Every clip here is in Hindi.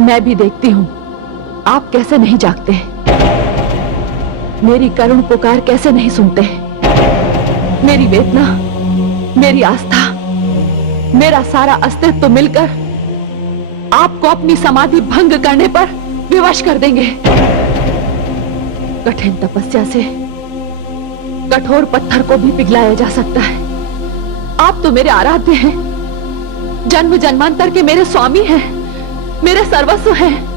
मैं भी देखती हूँ आप कैसे नहीं जागते, मेरी करुण पुकार कैसे नहीं सुनते। मेरी वेदना, मेरी आस्था, मेरा सारा अस्तित्व मिलकर आपको अपनी समाधि भंग करने पर विवश कर देंगे। कठिन तपस्या से कठोर पत्थर को भी पिघलाया जा सकता है। आप तो मेरे आराध्य हैं, जन्म जन्मांतर के मेरे स्वामी हैं, मेरे सर्वस्व हैं।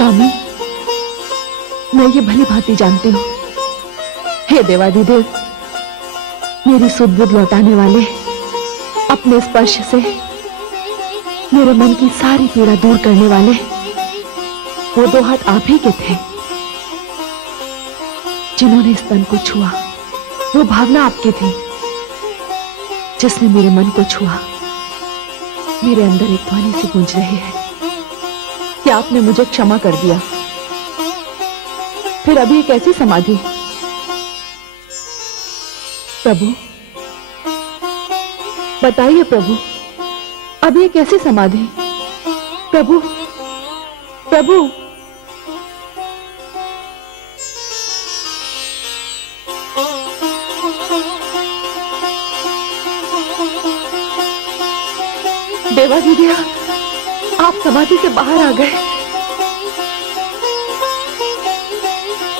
स्वामी, मैं ये भली भांति जानती हूं, हे देवाधिदेव, मेरी सुध बुध लौटाने वाले, अपने स्पर्श से मेरे मन की सारी पीड़ा दूर करने वाले वो दो हाथ आप ही के थे। जिन्होंने इस तन को छुआ, वो भावना आपकी थी जिसने मेरे मन को छुआ। मेरे अंदर एक ध्वनि सी गूंज रही है कि आपने मुझे क्षमा कर दिया। फिर अभी एक ऐसी समाधि, प्रभु बताइए प्रभु, अभी एक ऐसी समाधि, प्रभु प्रभु। देवाधिदेव, आप समाधि से बाहर आ गए।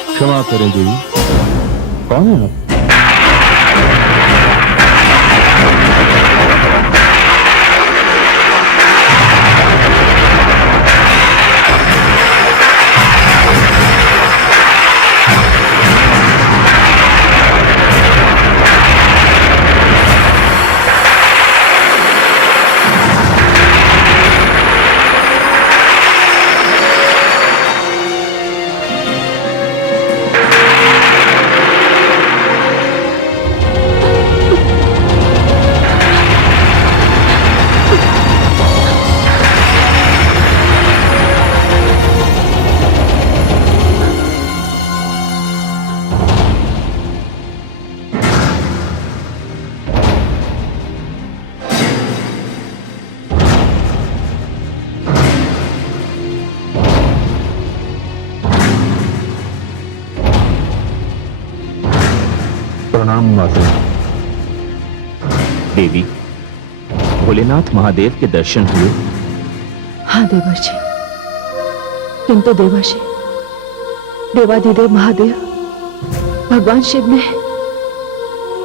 क्षमा करें देवी, कौन है आप? प्रणाम माता। देवी, भोलेनाथ महादेव के दर्शन हुए? हाँ देवर्षि, किंतु देवर्षि, देवाधिदेव महादेव भगवान शिव ने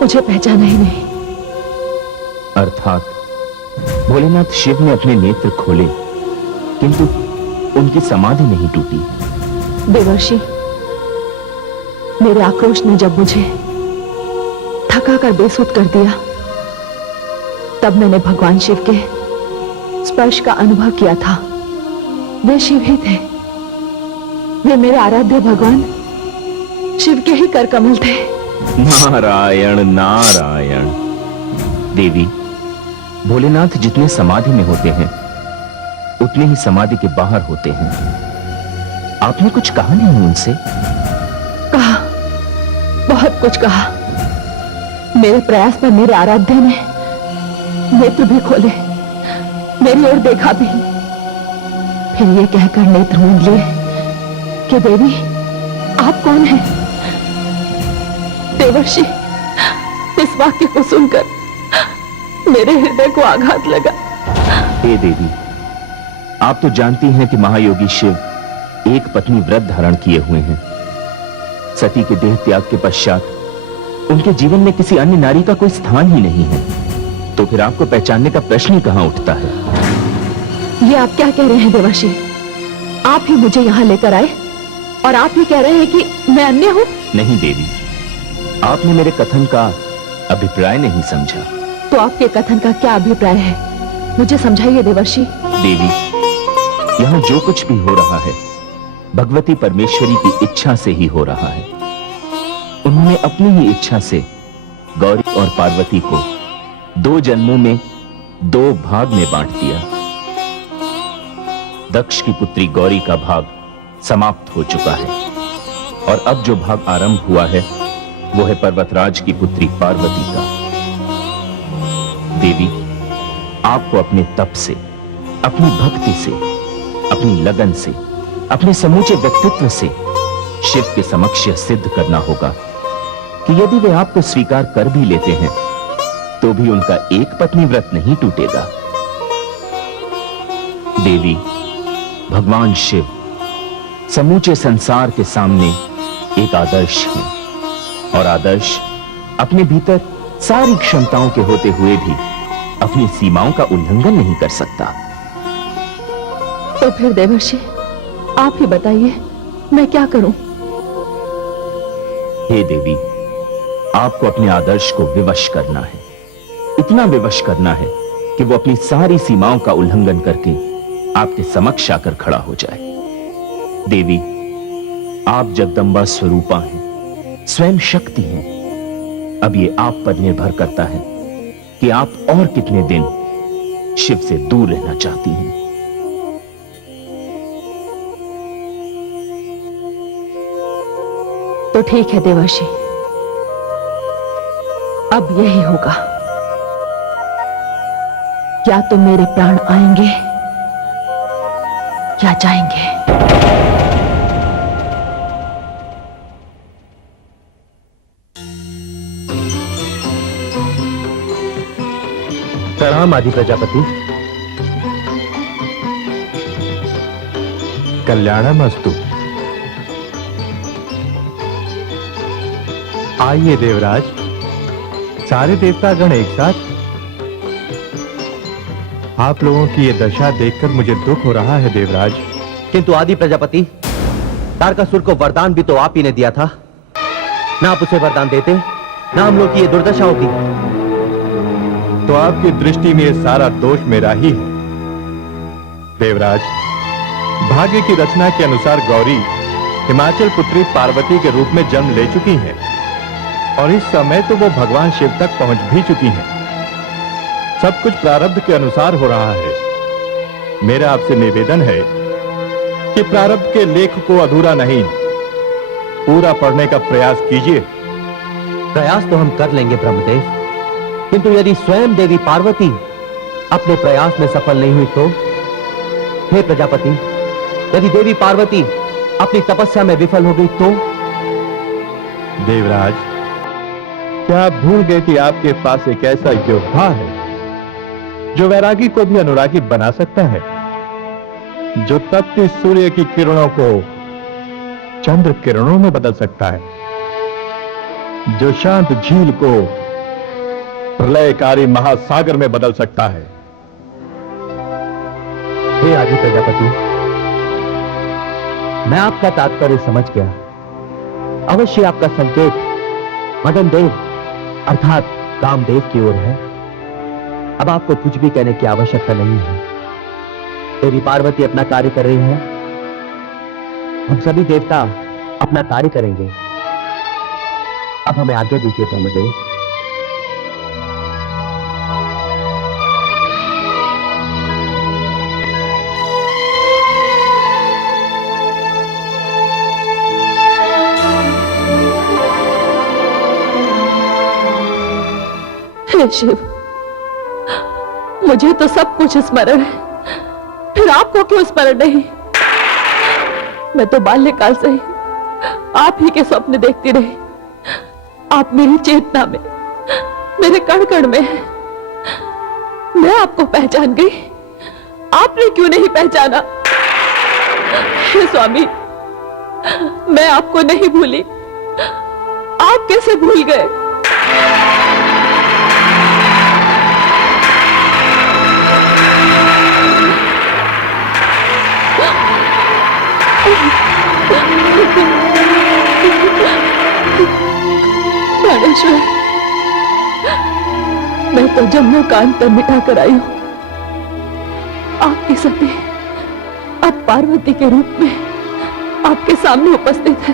मुझे पहचाना ही नहीं। अर्थात भोलेनाथ शिव ने अपने नेत्र खोले, किंतु उनकी समाधि नहीं टूटी। देवर्षि, मेरे आक्रोश ने जब मुझे थका कर बेसुध कर दिया, तब मैंने भगवान शिव के स्पर्श का अनुभव किया था। वे शिव ही थे, वे मेरे आराध्य भगवान शिव के ही कर कमल थे। नारायण नारायण। देवी, भोलेनाथ जितने समाधि में होते हैं उतने ही समाधि के बाहर होते हैं। आपने कुछ कहा नहीं उनसे? कहा, बहुत कुछ कहा। मेरे प्रयास पर मेरे आराध्य ने नेत्र भी खोले, मेरी ओर देखा भी, फिर ये कहकर नेत्र मूंद लिए कि देवी आप कौन हैं? देवर्षि, इस वाक्य को सुनकर मेरे हृदय को आघात लगा। हे देवी, आप तो जानती हैं कि महायोगी शिव एक पत्नी व्रत धारण किए हुए हैं। सती के देह त्याग के पश्चात उनके जीवन में किसी अन्य नारी का कोई स्थान ही नहीं है, तो फिर आपको पहचानने का प्रश्न ही कहां उठता है? ये आप क्या कह रहे हैं देवर्षि? आप ही मुझे यहां लेकर आए और आप ही कह रहे हैं कि मैं अन्य हूं? नहीं देवी, आपने मेरे कथन का अभिप्राय नहीं समझा। तो आपके कथन का क्या अभिप्राय है, मुझे समझाइए देवर्षि। देवी, यहां जो कुछ भी हो रहा है भगवती परमेश्वरी की इच्छा से ही हो रहा है। उन्होंने अपनी ही इच्छा से गौरी और पार्वती को 2 जन्मों में 2 भाग में बांट दिया। दक्ष की पुत्री गौरी का भाग समाप्त हो चुका है और अब जो भाग आरंभ हुआ है वो है पर्वतराज की पुत्री पार्वती का। देवी, आपको अपने तप से, अपनी भक्ति से, अपनी लगन से, अपने समूचे व्यक्तित्व से शिव के समक्ष सिद्ध करना होगा कि यदि वे आपको स्वीकार कर भी लेते हैं तो भी उनका एक पत्नी व्रत नहीं टूटेगा। देवी, भगवान शिव समूचे संसार के सामने एक आदर्श है और आदर्श अपने भीतर सारी क्षमताओं के होते हुए भी अपनी सीमाओं का उल्लंघन नहीं कर सकता। तो फिर देवर्षि, आप ही बताइए, मैं क्या करूं? हे देवी, आपको अपने आदर्श को विवश करना है। इतना विवश करना है कि वो अपनी सारी सीमाओं का उल्लंघन करके आपके समक्ष आकर खड़ा हो जाए। देवी, आप जगदंबा स्वरूपा हैं, स्वयं शक्ति हैं। अब ये आप पर निर्भर करता है कि आप और कितने दिन शिव से दूर रहना चाहती हैं। तो ठीक है देवर्षि, अब यही होगा। या तो मेरे प्राण आएंगे या जाएंगे। प्रणाम आदि प्रजापति। कल्याणमस्तु। आइए देवराज, सारे देवतागण एक साथ। आप लोगों की ये दशा देखकर मुझे दुख हो रहा है देवराज। किंतु आदि प्रजापति, तारकासुर को वरदान भी तो आप ही ने दिया था। ना आप उसे वरदान देते, ना हम लोग की ये दुर्दशा होती। तो आपकी दृष्टि में ये सारा दोष मेरा ही है देवराज। भाग्य की रचना के अनुसार गौरी हिमाचल पुत्री पार्वती के रूप में जन्म ले चुकी है और इस समय तो वो भगवान शिव तक पहुंच भी चुकी हैं। सब कुछ प्रारब्ध के अनुसार हो रहा है। मेरा आपसे निवेदन है कि प्रारब्ध के लेख को अधूरा नहीं, पूरा पढ़ने का प्रयास कीजिए। प्रयास तो हम कर लेंगे ब्रह्मदेव, किंतु यदि स्वयं देवी पार्वती अपने प्रयास में सफल नहीं हुई तो? हे प्रजापति, यदि देवी पार्वती अपनी तपस्या में विफल हो गई तो? देवराज, क्या आप भूल गए कि आपके पास एक ऐसा योद्धा है जो वैरागी को भी अनुरागी बना सकता है, जो तपती सूर्य की किरणों को चंद्र किरणों में बदल सकता है, जो शांत झील को प्रलयकारी महासागर में बदल सकता है। हे आदि प्रजापति, मैं आपका तात्पर्य समझ गया। अवश्य आपका संकेत मदन देव अर्थात कामदेव की ओर है। अब आपको कुछ भी कहने की आवश्यकता नहीं है। देवी पार्वती अपना कार्य कर रही है, हम सभी देवता अपना कार्य करेंगे। अब हमें आज्ञा दीजिए ब्रह्मदेव। हे शिव, मुझे तो सब कुछ स्मरण है, फिर आपको क्यों स्मरण नहीं? मैं तो बाल्यकाल से ही आप ही के स्वप्न देखती रही। आप मेरी चेतना में, मेरे कण कण में हैं। मैं आपको पहचान गई, आपने क्यों नहीं पहचाना? हे स्वामी, मैं आपको नहीं भूली, आप कैसे भूल गए? प्राणेश्वर, मैं तो जन्मों का अंतर मिटा कर आई हूं। आपकी सती अब पार्वती के रूप में आपके सामने उपस्थित है।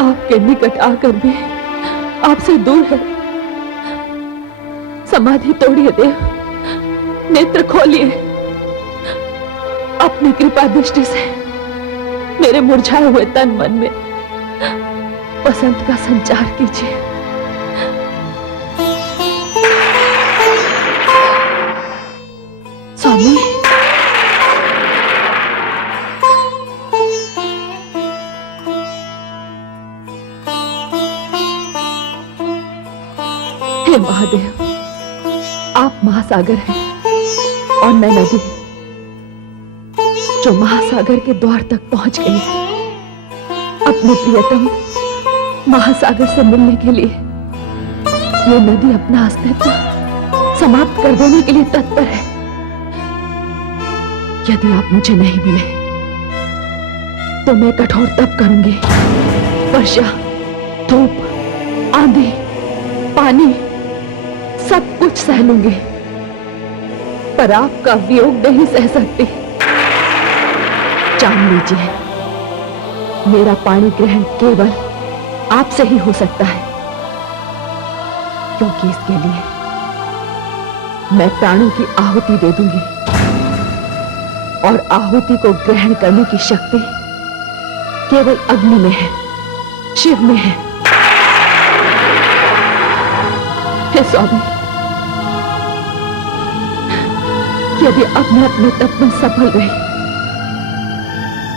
आपके निकट आकर भी आपसे दूर है। समाधि तोड़िए देव, नेत्र खोलिए। अपनी कृपा दृष्टि से मेरे मुरझाए हुए तन मन में वसंत का संचार कीजिए। स्वामी, हे महादेव, आप महासागर हैं और मैं नदी जो महासागर के द्वार तक पहुंच गई है। अपने प्रियतम महासागर से मिलने के लिए ये नदी अपना अस्तित्व समाप्त कर देने के लिए तत्पर है। यदि आप मुझे नहीं मिले तो मैं कठोर तप करूंगी, वर्षा, धूप, आंधी, पानी सब कुछ सह लूंगी, पर आपका वियोग नहीं सह सकती। जान लीजिए, मेरा पाणी ग्रहण केवल आपसे ही हो सकता है, क्योंकि इसके लिए मैं प्राणों की आहुति दे दूंगी और आहुति को ग्रहण करने की शक्ति केवल अग्नि में है, शिव में है। हे स्वामी, यदि अब मैं अपने तप में सफल रही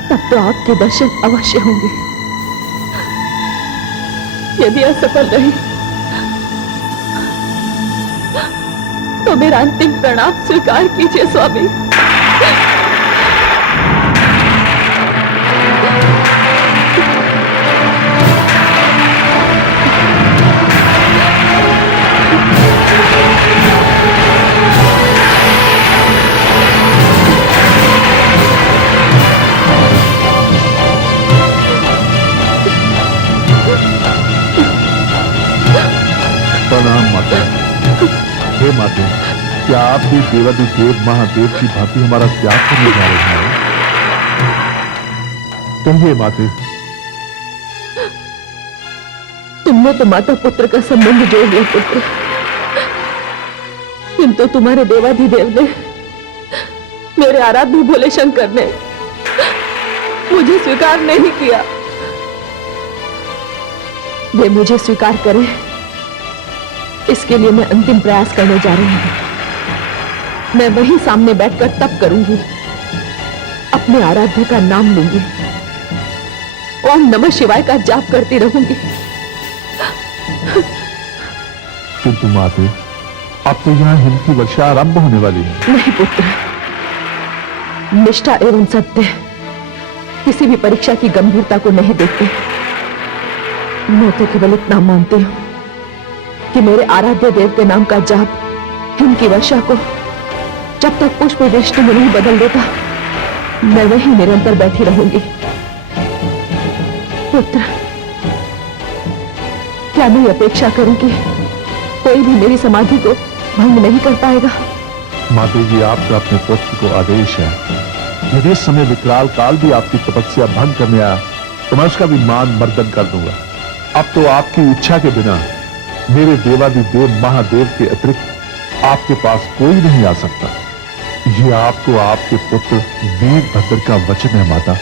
तब तो आपके दर्शन अवश्य होंगे, यदि असफल रही तो मेरा अंतिम प्रणाम स्वीकार कीजिए स्वामी। प्रणाम माता। हे माता, क्या आप भी देवाधिदेव महादेव की भांति हमारा त्याग करने जा रहे हैं? कहिए माते। तुमने तो माता पुत्र का संबंध जोड़ लिया पुत्र, किंतु तुम्हारे देवाधिदेव ने, मेरे आराध्य भोले शंकर ने मुझे स्वीकार नहीं किया। वे मुझे स्वीकार करें, इसके लिए मैं अंतिम प्रयास करने जा रही हूं। मैं वहीं सामने बैठकर तप करूंगी, अपने आराध्य का नाम लूंगी, ओम नमः शिवाय का जाप करती रहूंगी। किंतु माते, अब तो यहाँ हिम की वर्षा आरंभ होने वाली है। नहीं पुत्र, निष्ठा एवं सत्य किसी भी परीक्षा की गंभीरता को नहीं देखते। मैं तो केवल इतना मानती हूं कि मेरे आराध्य देव के नाम का जाप हिम की वर्षा को जब तक पुष्प वृष्टि में नहीं बदल देता, मैं वहीं निरंतर बैठी रहूंगी। पुत्र, क्या मैं अपेक्षा करूं कि कोई भी मेरी समाधि को भंग नहीं कर पाएगा? माते जी, आपका अपने पुत्र को आदेश है, यदि इस समय विकराल काल भी आपकी तपस्या भंग करने आया तो मैं उसका भी मान मर्दन कर दूंगा। अब तो आपकी इच्छा के बिना मेरे देवाधिदेव महादेव के अतिरिक्त आपके पास कोई नहीं आ सकता। ये आपको आपके पुत्र वीरभद्र का वचन है माता।